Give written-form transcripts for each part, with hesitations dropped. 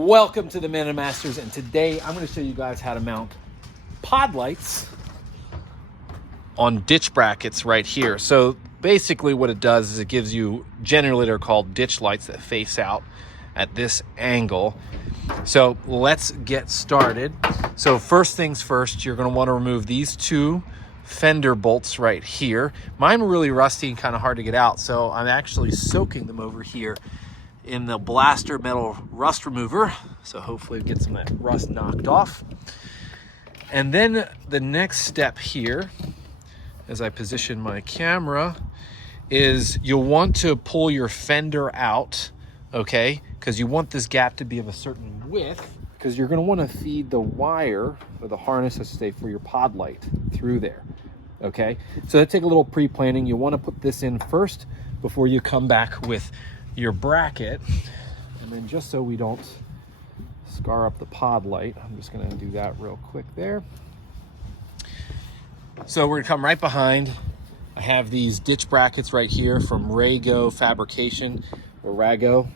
Welcome to the Man of Masters, and today I'm going to show you guys how to mount pod lights on ditch brackets right here. So basically what it does is it gives you, generally they're called ditch lights that face out at this angle. So let's get started. So first things first, you're going to want to remove these two Fender bolts right here. Mine are really rusty and kind of hard to get out, so I'm actually soaking them over here in the blaster metal rust remover, so hopefully get some of that rust knocked off. And then the next step here, as I position my camera, is you'll want to pull your fender out, okay? Because you want this gap to be of a certain width, because you're going to want to feed the wire, or the harness, I should say, for your pod light through there, okay? So that take a little pre-planning. You want to put this in first before you come back with your bracket, and then just so we don't scar up the pod light, I'm just going to do that real quick there. So we're going to come right behind. I have these ditch brackets right here from Rago Fabrication, or Rago.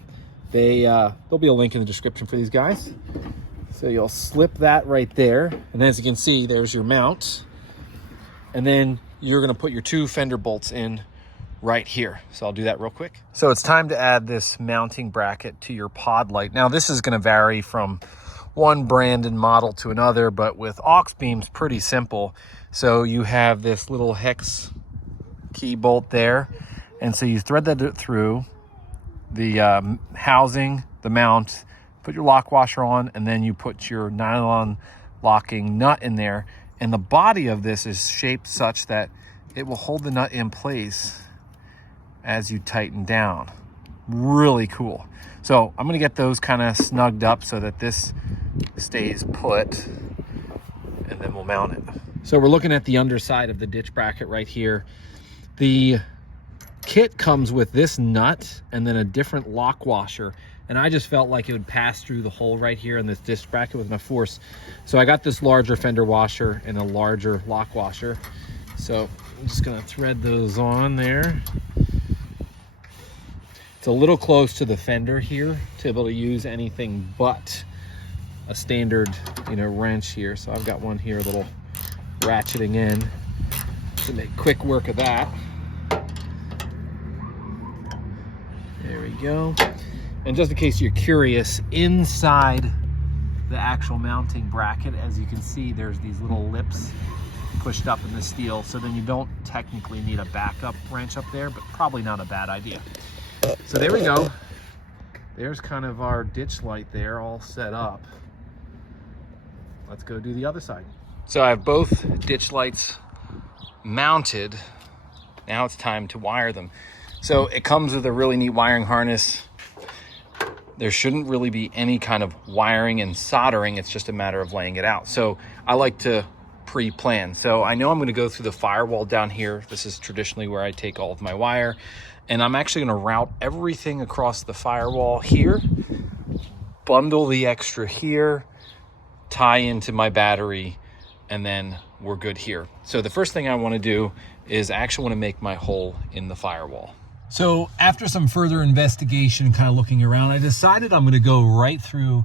There'll be a link in the description for these guys. So you'll slip that right there, and as you can see, there's your mount, and then you're going to put your two fender bolts in right here. So I'll do that real quick. So it's time to add this mounting bracket to your pod light. Now this is going to vary from one brand and model to another, but with Auxbeam it's pretty simple. So you have this little hex key bolt there, and so you thread that through the housing, the mount, put your lock washer on, and then you put your nylon locking nut in there, and the body of this is shaped such that it will hold the nut in place as you tighten down. Really cool. So I'm gonna get those kind of snugged up so that this stays put, and then we'll mount it. So we're looking at the underside of the ditch bracket right here. The kit comes with this nut and then a different lock washer, and I just felt like it would pass through the hole right here in this ditch bracket with enough force. So I got this larger fender washer and a larger lock washer. So I'm just gonna thread those on there. It's a little close to the fender here to be able to use anything but a standard, wrench here. So I've got one here, a little ratcheting in to make quick work of that. There we go. And just in case you're curious, inside the actual mounting bracket, as you can see, there's these little lips pushed up in the steel. So then you don't technically need a backup wrench up there, but probably not a bad idea. So there we go. There's kind of our ditch light there all set up. Let's go do the other side. So I have both ditch lights mounted. Now it's time to wire them. So it comes with a really neat wiring harness. There shouldn't really be any kind of wiring and soldering. It's just a matter of laying it out. So I like to pre-plan. So I know I'm going to go through the firewall down here. This is traditionally where I take all of my wire. And I'm actually going to route everything across the firewall here, bundle the extra here, tie into my battery, and then we're good here. So the first thing I want to do is I actually want to make my hole in the firewall. So after some further investigation, kind of looking around, I decided I'm going to go right through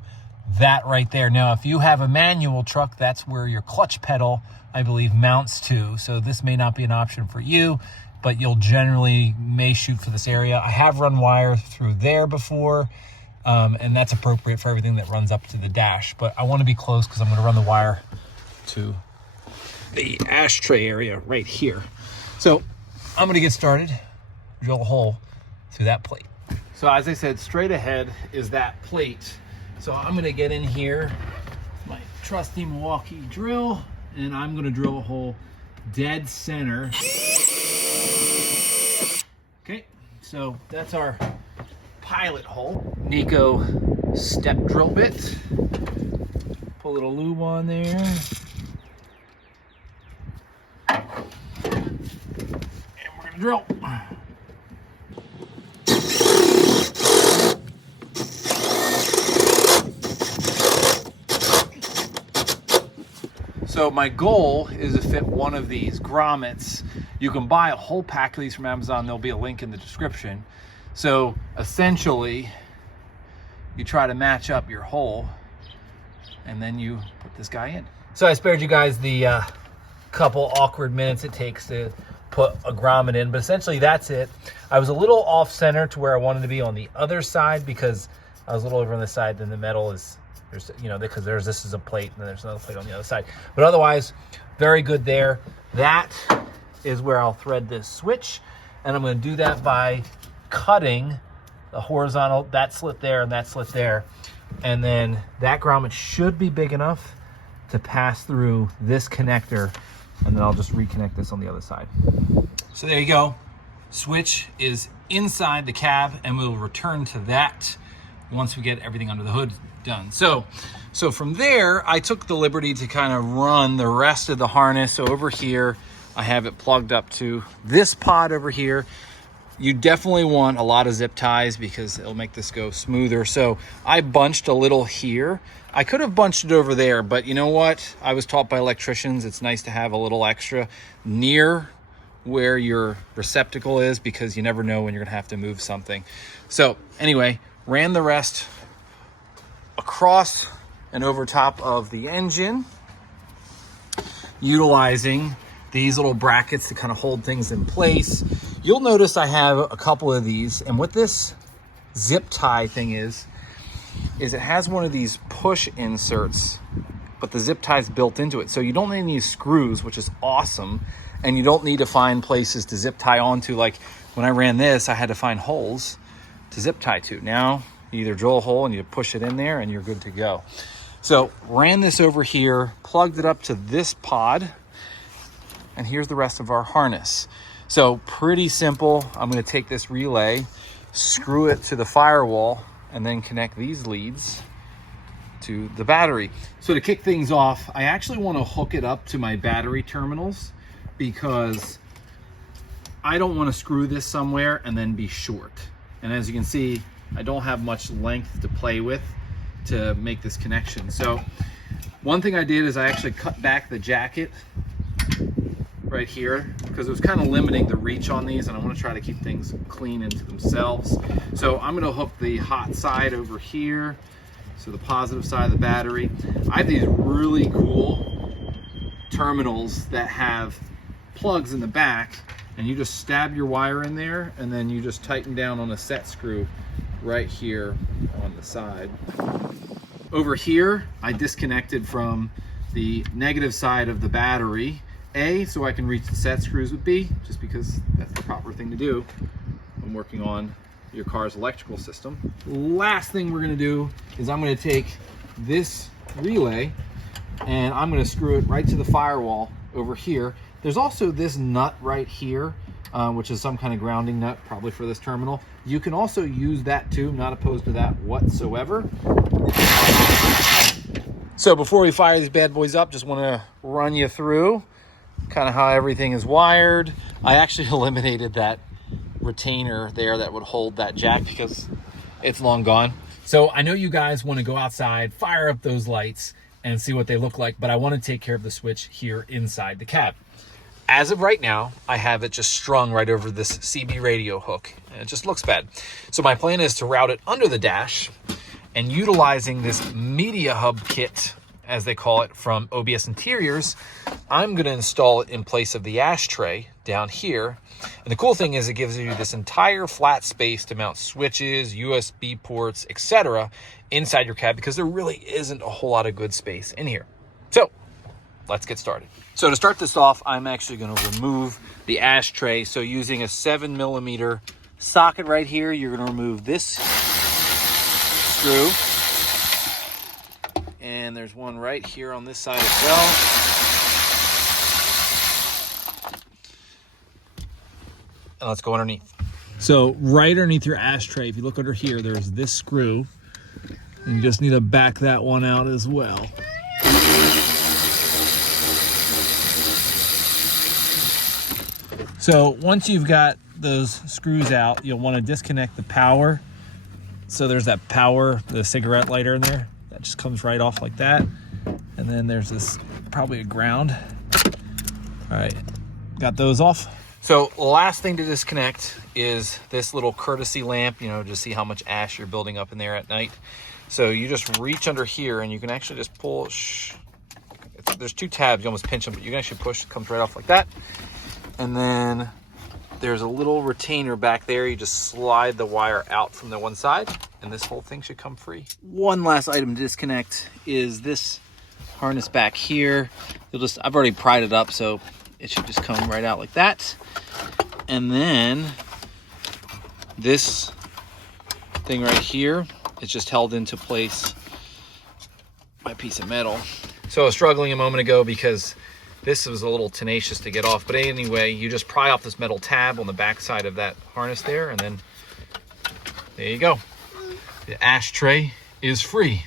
that right there. Now, if you have a manual truck, that's where your clutch pedal, I believe, mounts to. So this may not be an option for you, but you'll generally may shoot for this area. I have run wire through there before, and that's appropriate for everything that runs up to the dash. But I want to be close because I'm going to run the wire to the ashtray area right here. So I'm going to get started, drill a hole through that plate. So as I said, straight ahead is that plate. So I'm going to get in here with my trusty Milwaukee drill, and I'm going to drill a hole dead center. Okay, so that's our pilot hole. Nico step drill bit. Put a little lube on there. And we're gonna drill. So my goal is to fit one of these grommets. You can buy a whole pack of these from Amazon. There'll be a link in the description. So essentially, you try to match up your hole, and then you put this guy in. So I spared you guys the couple awkward minutes it takes to put a grommet in, but essentially that's it. I was a little off center to where I wanted to be on the other side because I was a little over on this side, then the metal is, there's, you know, because this is a plate and then there's another plate on the other side. But otherwise, very good there. That is where I'll thread this switch, and I'm going to do that by cutting the horizontal, that slit there and that slit there, and then that grommet should be big enough to pass through this connector, and then I'll just reconnect this on the other side. So there you go. Switch is inside the cab, and we'll return to that once we get everything under the hood done. So from there, I took the liberty to kind of run the rest of the harness. So over here, I have it plugged up to this pod over here. You definitely want a lot of zip ties because it'll make this go smoother. So I bunched a little here. I could have bunched it over there, but you know what? I was taught by electricians, it's nice to have a little extra near where your receptacle is because you never know when you're gonna have to move something. So anyway, ran the rest across and over top of the engine, utilizing these little brackets to kind of hold things in place. You'll notice I have a couple of these, and what this zip tie thing is it has one of these push inserts, but the zip tie is built into it. So you don't need any screws, which is awesome, and you don't need to find places to zip tie onto. Like when I ran this, I had to find holes to zip tie to. Now you either drill a hole and you push it in there and you're good to go. So ran this over here, plugged it up to this pod, and here's the rest of our harness. So pretty simple. I'm going to take this relay, screw it to the firewall, and then connect these leads to the battery. So to kick things off, I actually want to hook it up to my battery terminals because I don't want to screw this somewhere and then be short. And as you can see, I don't have much length to play with to make this connection. So one thing I did is I actually cut back the jacket right here because it was kind of limiting the reach on these, and I want to try to keep things clean into themselves. So I'm going to hook the hot side over here, so the positive side of the battery. I have these really cool terminals that have plugs in the back, and you just stab your wire in there and then you just tighten down on a set screw right here on the side. Over here, I disconnected from the negative side of the battery, A, so I can reach the set screws with B, just because that's the proper thing to do when working on your car's electrical system. Last thing we're gonna do is I'm gonna take this relay and I'm gonna screw it right to the firewall over here. There's also this nut right here, which is some kind of grounding nut, probably for this terminal. You can also use that too, not opposed to that whatsoever. So before we fire these bad boys up, just wanna run you through kind of how everything is wired. I actually eliminated that retainer there that would hold that jack because it's long gone. So I know you guys want to go outside, fire up those lights and see what they look like, but I want to take care of the switch here inside the cab. As of right now, I have it just strung right over this CB radio hook, and it just looks bad. So my plan is to route it under the dash, and utilizing this media hub kit, as they call it, from OBS Interiors, I'm going to install it in place of the ashtray down here. And the cool thing is it gives you this entire flat space to mount switches, USB ports, etc. inside your cab, because there really isn't a whole lot of good space in here. So let's get started. So to start this off, I'm actually going to remove the ashtray. So using a 7mm socket right here, you're going to remove this screw. And there's one right here on this side as well. And let's go underneath. So right underneath your ashtray, if you look under here, there's this screw. And you just need to back that one out as well. So once you've got those screws out, you'll want to disconnect the power. So there's that power, the cigarette lighter in there. That just comes right off like that. And then there's this, probably a ground. All right, got those off. So last thing to disconnect is this little courtesy lamp, you know, to see how much ash you're building up in there at night. So you just reach under here and you can actually just pull, there's 2 tabs, you almost pinch them, but you can actually push, it comes right off like that. And then there's a little retainer back there. You just slide the wire out from the one side and this whole thing should come free. One last item to disconnect is this harness back here. I've already pried it up, so it should just come right out like that. And then this thing right here is just held into place by a piece of metal. So I was struggling a moment ago because this was a little tenacious to get off, but anyway, you just pry off this metal tab on the back side of that harness there, and then there you go. The ashtray is free.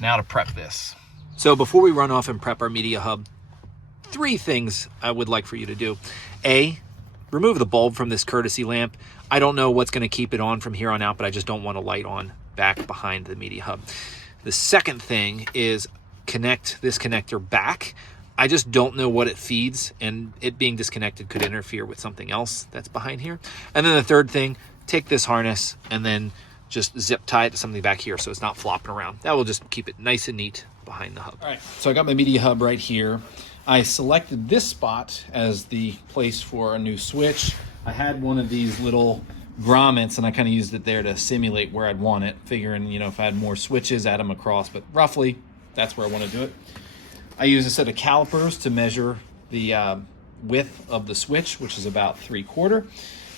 Now to prep this. So before we run off and prep our media hub, 3 things I would like for you to do. A, remove the bulb from this courtesy lamp. I don't know what's going to keep it on from here on out, but I just don't want a light on back behind the media hub. The second thing is connect this connector back. I just don't know what it feeds, and it being disconnected could interfere with something else that's behind here. And then the third thing, take this harness and then just zip tie it to something back here so it's not flopping around. That will just keep it nice and neat behind the hub. All right, so I got my media hub right here. I selected this spot as the place for a new switch. I had one of these little grommets and I kind of used it there to simulate where I'd want it, figuring, you know, if I had more switches, add them across, but roughly that's where I want to do it. I use a set of calipers to measure the width of the switch, which is about 3/4.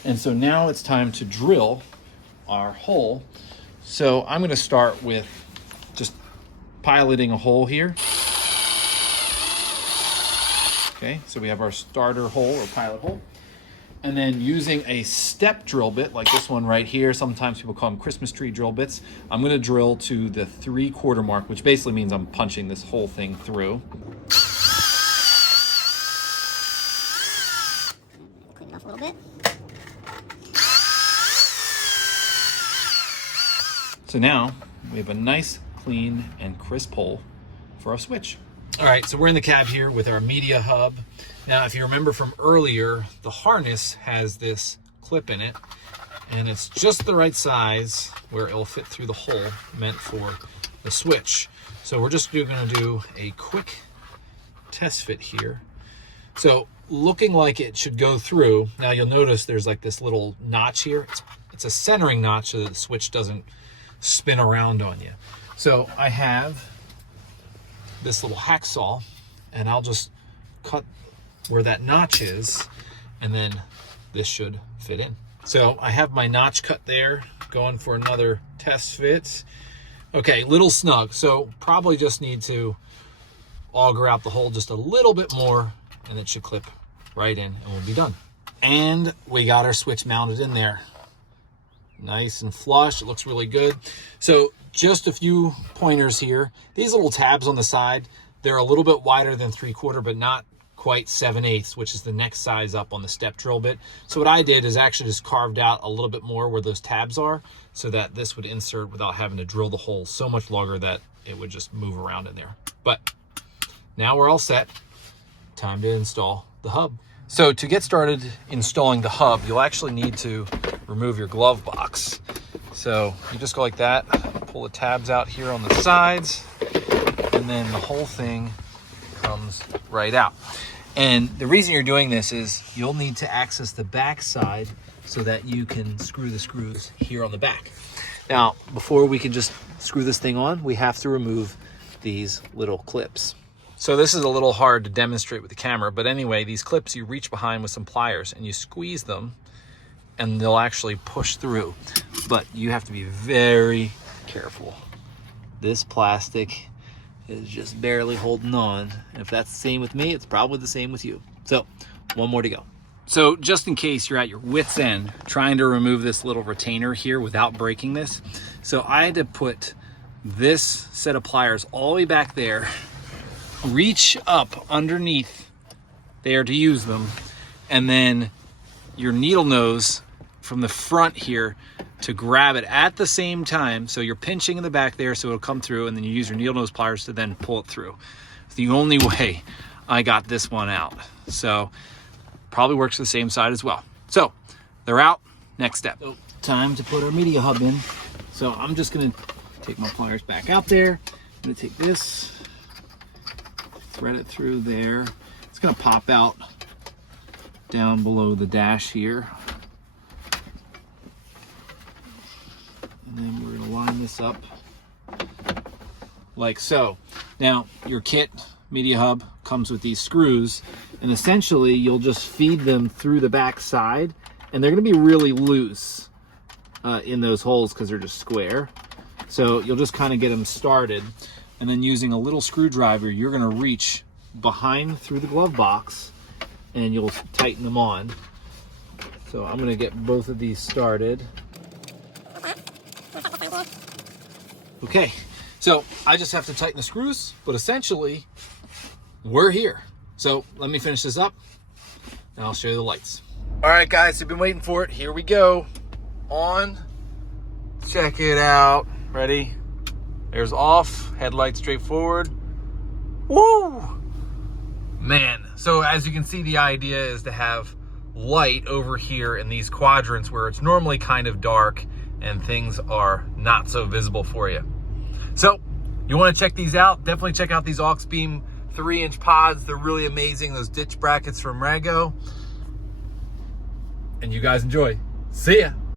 And so now it's time to drill our hole. So I'm going to start with just piloting a hole here. Okay, so we have our starter hole or pilot hole. And then using a step drill bit like this one right here, sometimes people call them Christmas tree drill bits, I'm going to drill to the 3/4 mark, which basically means I'm punching this whole thing through. Clean it off a little bit. So now we have a nice, clean, and crisp hole for our switch. All right, so we're in the cab here with our media hub. Now, if you remember from earlier, the harness has this clip in it, and it's just the right size where it'll fit through the hole meant for the switch. So we're just gonna do a quick test fit here. So looking like it should go through. Now you'll notice there's like this little notch here. It's a centering notch so that the switch doesn't spin around on you. So I have this little hacksaw and I'll just cut where that notch is, and then this should fit in. So I have my notch cut there, going for another test fit. Okay, little snug, so probably just need to auger out the hole just a little bit more and it should clip right in and we'll be done. And we got our switch mounted in there. Nice and flush, it looks really good. So just a few pointers here. These little tabs on the side, they're a little bit wider than 3/4, but not quite 7/8, which is the next size up on the step drill bit. So what I did is actually just carved out a little bit more where those tabs are so that this would insert without having to drill the hole so much longer that it would just move around in there. But now we're all set. Time to install the hub. So to get started installing the hub, you'll actually need to remove your glove box. So you just go like that, pull the tabs out here on the sides, and then the whole thing comes right out. And the reason you're doing this is you'll need to access the back side so that you can screw the screws here on the back. Now, before we can just screw this thing on, we have to remove these little clips. So this is a little hard to demonstrate with the camera, but anyway, these clips you reach behind with some pliers and you squeeze them and they'll actually push through. But you have to be very careful. This plastic is just barely holding on. And if that's the same with me, it's probably the same with you. So one more to go. So just in case you're at your wit's end trying to remove this little retainer here without breaking this, so I had to put this set of pliers all the way back there, reach up underneath there to use them, and then your needle nose from the front here to grab it at the same time. So you're pinching in the back there so it'll come through, and then you use your needle nose pliers to then pull it through. It's the only way I got this one out. So probably works the same side as well. So they're out. Next step. So, time to put our media hub in. So I'm just gonna take my pliers back out there. I'm gonna take this, thread it through there. It's gonna pop out down below the dash here. And then we're gonna line this up like so. Now, your kit media hub comes with these screws, and essentially you'll just feed them through the back side, and they're gonna be really loose in those holes because they're just square. So you'll just kind of get them started, and then using a little screwdriver, you're gonna reach behind through the glove box and you'll tighten them on. So I'm gonna get both of these started. Okay, so I just have to tighten the screws, but essentially we're here. So let me finish this up and I'll show you the lights. All right, guys, you've been waiting for it. Here we go. On. Check it out. Ready? There's off. Headlight straight forward. Woo! Man, so as you can see, the idea is to have light over here in these quadrants where it's normally kind of dark and things are not so visible for you. So you want to check these out, definitely check out these Auxbeam 3-inch pods. They're really amazing. Those ditch brackets from Rago. And you guys enjoy. See ya.